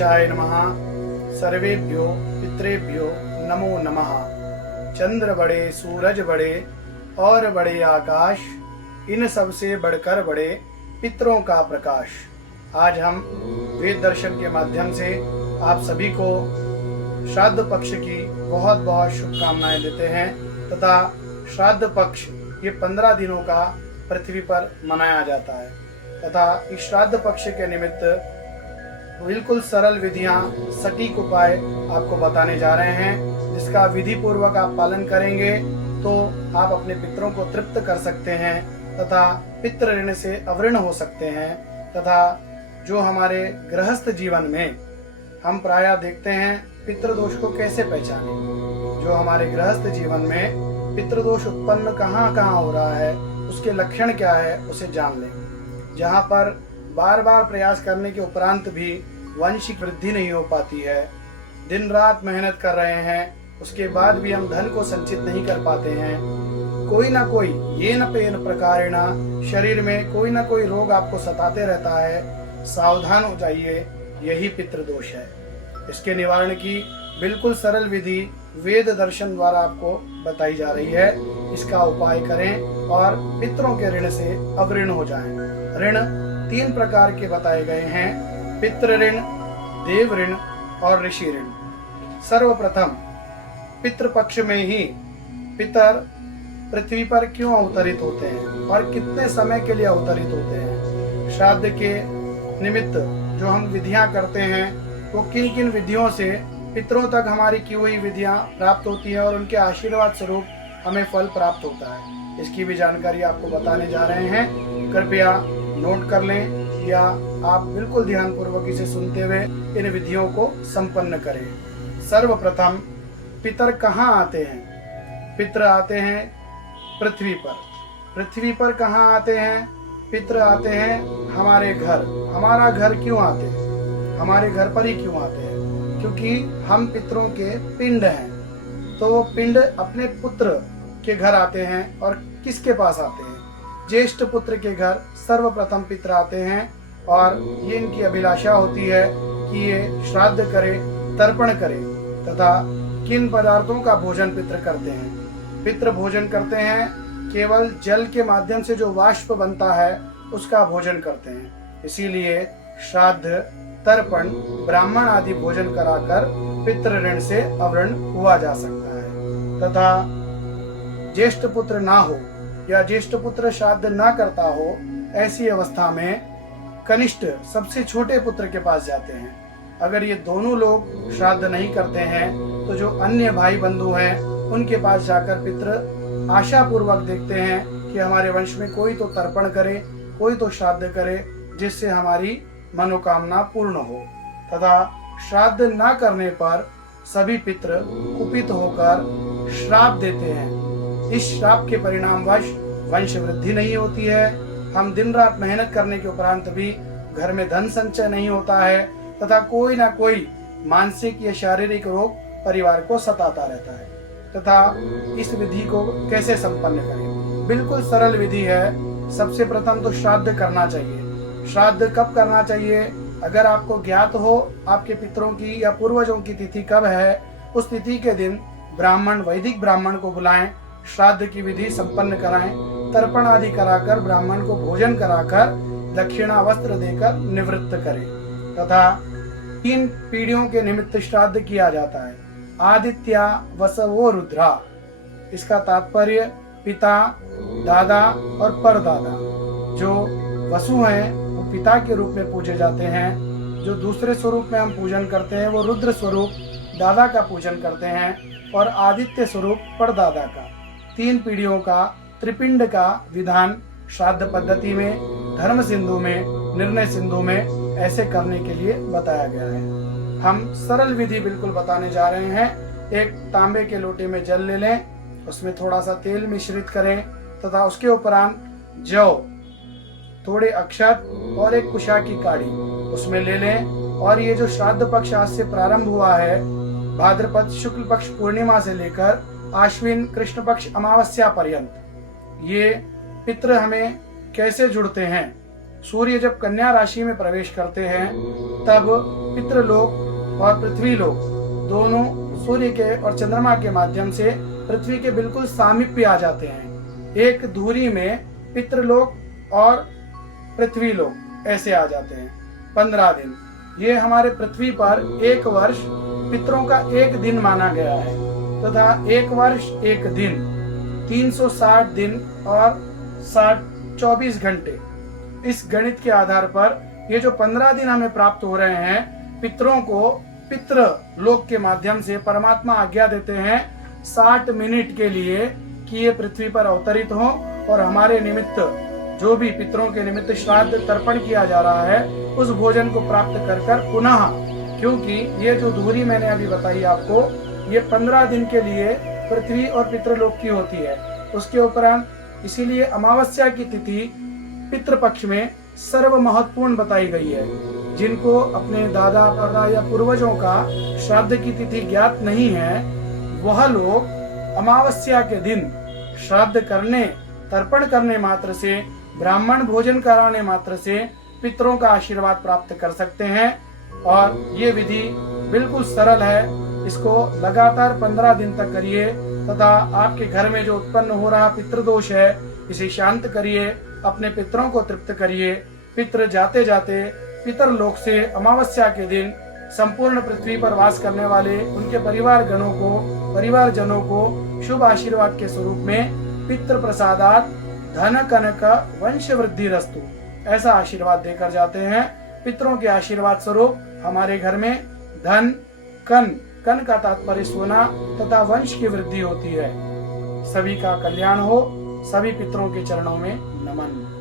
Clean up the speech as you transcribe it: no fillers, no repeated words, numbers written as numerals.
गणेशाय नमः। सर्वेभ्यो पितरेभ्यो नमो नमः। चंद्र बड़े, सूरज बड़े और बड़े आकाश, इन सबसे बढ़कर बड़े पितरों का प्रकाश। आज हम वेद दर्शन के माध्यम से आप सभी को श्राद्ध पक्ष की बहुत बहुत शुभकामनाएं देते हैं तथा श्राद्ध पक्ष ये 15 दिनों का पृथ्वी पर मनाया जाता है तथा इस श्राद्ध पक्ष के निमित्त बिल्कुल सरल विधियां, सटीक उपाय आपको बताने जा रहे हैं, जिसका विधि पूर्वक आप पालन करेंगे तो आप अपने पितरों को तृप्त कर सकते हैं तथा पितृ ऋण से अवऋण हो सकते हैं। तथा जो हमारे गृहस्थ जीवन में हम प्रायः देखते हैं पितृदोष को कैसे पहचानें, जो हमारे गृहस्थ जीवन में पितृदोष उत्पन्न कहाँ कहाँ हो रहा है, उसके लक्षण क्या है, उसे जान लें। जहाँ पर बार बार प्रयास करने के उपरांत भी वंशिक वृद्धि नहीं हो पाती है, दिन रात मेहनत कर रहे हैं, उसके बाद भी हम धन को संचित नहीं कर पाते हैं, कोई ना कोई येन पेन प्रकारेण शरीर में कोई ना कोई रोग आपको सताते रहता है, सावधान हो जाइए, यही पितृदोष है। इसके निवारण की बिल्कुल सरल विधि वेद दर्शन द्वारा आपको बताई जा रही है। इसका उपाय करें और पितरों के ऋण से अवऋण हो जाएं। ऋण 3 प्रकार के बताए गए हैं, पितृ ऋण, देव ऋण और ऋषि ऋण। सर्वप्रथम पितृपक्ष में ही पितर पृथ्वी पर क्यों अवतरित होते हैं और कितने समय के लिए अवतरित होते हैं। श्राद्ध के निमित्त जो हम विधियां करते हैं वो किन किन विधियों से पितरों तक हमारी की हुई विधियां प्राप्त होती है और उनके आशीर्वाद स्वरूप हमें फल प्राप्त होता है, इसकी भी जानकारी आपको बताने जा रहे हैं। कृपया नोट कर लें या आप बिल्कुल ध्यान पूर्वक इसे सुनते हुए इन विधियों को संपन्न करें। सर्वप्रथम पितर कहाँ आते हैं? पितर आते हैं पृथ्वी पर। पृथ्वी पर कहाँ आते हैं? पितर आते हैं हमारे घर। हमारा घर क्यों आते हैं? हमारे घर पर ही क्यों आते हैं? क्योंकि हम पितरों के पिंड हैं, तो वो पिंड अपने पुत्र के घर आते हैं। और किसके पास आते हैं? ज्येष्ठ पुत्र के घर सर्वप्रथम पितर आते हैं और ये इनकी अभिलाषा होती है कि ये श्राद्ध करे, तर्पण करे तथा किन पदार्थों का भोजन पितर करते हैं। पितृ भोजन करते हैं केवल जल के माध्यम से जो वाष्प बनता है उसका भोजन करते हैं। इसीलिए श्राद्ध, तर्पण, ब्राह्मण आदि भोजन कराकर पितृ ऋण से अवऋण हुआ जा सकता है। तथा ज्येष्ठ पुत्र ना हो या ज्येष्ठ पुत्र श्राद्ध ना करता हो, ऐसी अवस्था में कनिष्ठ सबसे छोटे पुत्र के पास जाते हैं। अगर ये दोनों लोग श्राद्ध नहीं करते हैं तो जो अन्य भाई बंधु हैं उनके पास जाकर पितृ आशा पूर्वक देखते हैं कि हमारे वंश में कोई तो तर्पण करे, कोई तो श्राद्ध करे, जिससे हमारी मनोकामना पूर्ण हो। तथा श्राद्ध न करने पर सभी पितृ कुपित होकर श्राप देते हैं। इस श्राप के परिणामवश वंश वृद्धि नहीं होती है, हम दिन रात मेहनत करने के उपरांत भी घर में धन संचय नहीं होता है तथा कोई ना कोई मानसिक या शारीरिक रोग परिवार को सताता रहता है। तथा इस विधि को कैसे संपन्न करें? बिल्कुल सरल विधि है। सबसे प्रथम तो श्राद्ध करना चाहिए। श्राद्ध कब करना चाहिए? अगर आपको ज्ञात हो आपके पितरों की या पूर्वजों की तिथि कब है, उस तिथि के दिन ब्राह्मण, वैदिक ब्राह्मण को बुलाएं, श्राद्ध की विधि संपन्न कराएं, तर्पण आदि कराकर ब्राह्मण को भोजन कराकर दक्षिणा वस्त्र देकर निवृत्त करें। तथा 3 पीढ़ियों के निमित्त श्राद्ध किया जाता है। आदित्या वसवो रुद्रा, इसका तात्पर्य पिता, दादा और परदादा। जो वसु हैं वो पिता के रूप में पूजे जाते हैं, जो दूसरे स्वरूप में हम पूजन करते हैं वो रुद्र स्वरूप दादा का पूजन करते हैं, और आदित्य स्वरूप परदादा का। 3 पीढ़ियों का त्रिपिंड का विधान श्राद्ध पद्धति में, धर्म सिंधु में, निर्णय सिंधु में ऐसे करने के लिए बताया गया है। हम सरल विधि बिल्कुल बताने जा रहे हैं। एक तांबे के लोटे में जल ले लें, उसमें थोड़ा सा तेल मिश्रित करें तथा उसके उपरांत जौ, थोड़े अक्षत और एक कुशा की काढ़ी उसमें ले लें। और ये जो श्राद्ध पक्ष आज से प्रारंभ हुआ है, भाद्रपद शुक्ल पक्ष पूर्णिमा से लेकर आश्विन कृष्ण पक्ष अमावस्या पर्यंत, ये पितृ हमें कैसे जुड़ते हैं सूर्य जब कन्या राशि में प्रवेश करते हैं तब पितृलोक और पृथ्वी लोक दोनों सूर्य के और चंद्रमा के माध्यम से पृथ्वी के बिल्कुल सामीप्य आ जाते हैं। एक धुरी में पितृलोक और पृथ्वी लोक ऐसे आ जाते हैं। 15 दिन ये हमारे पृथ्वी पर एक वर्ष पितरों का एक दिन माना गया है तथा एक वर्ष एक दिन 360 दिन और 24 घंटे। इस गणित के आधार पर ये जो 15 दिन हमें प्राप्त हो रहे हैं, पितरों को पितृ लोक के माध्यम से परमात्मा आज्ञा देते हैं 60 मिनट के लिए कि ये पृथ्वी पर अवतरित हो और हमारे निमित्त जो भी पितरों के निमित्त श्राद्ध तर्पण किया जा रहा है उस भोजन को प्राप्त कर कर पुनः, क्योंकि ये जो दूरी मैंने अभी बताई आपको, ये 15 दिन के लिए पृथ्वी और पितृलोक की होती है। उसके उपरांत इसीलिए अमावस्या की तिथि पितृपक्ष में सर्व महत्वपूर्ण बताई गई है। जिनको अपने दादा परदा या पूर्वजों का श्राद्ध की तिथि ज्ञात नहीं है, वह लोग अमावस्या के दिन श्राद्ध करने, तर्पण करने मात्र से, ब्राह्मण भोजन कराने मात्र से पितरों का आशीर्वाद प्राप्त कर सकते हैं। और ये विधि बिल्कुल सरल है। इसको लगातार 15 दिन तक करिए तथा आपके घर में जो उत्पन्न हो रहा पितृदोष है इसे शांत करिए, अपने पितरों को तृप्त करिए। पितृ जाते जाते पितर लोक से अमावस्या के दिन संपूर्ण पृथ्वी पर वास करने वाले उनके परिवारजनों को शुभ आशीर्वाद के स्वरूप में पितृ प्रसादात धन कनक वंश वृद्धि रस्तु ऐसा आशीर्वाद देकर जाते हैं। पितरों के आशीर्वाद स्वरूप हमारे घर में धन, कन का तात्पर्य सोना तथा वंश की वृद्धि होती है। सभी का कल्याण हो। सभी पितरों के चरणों में नमन।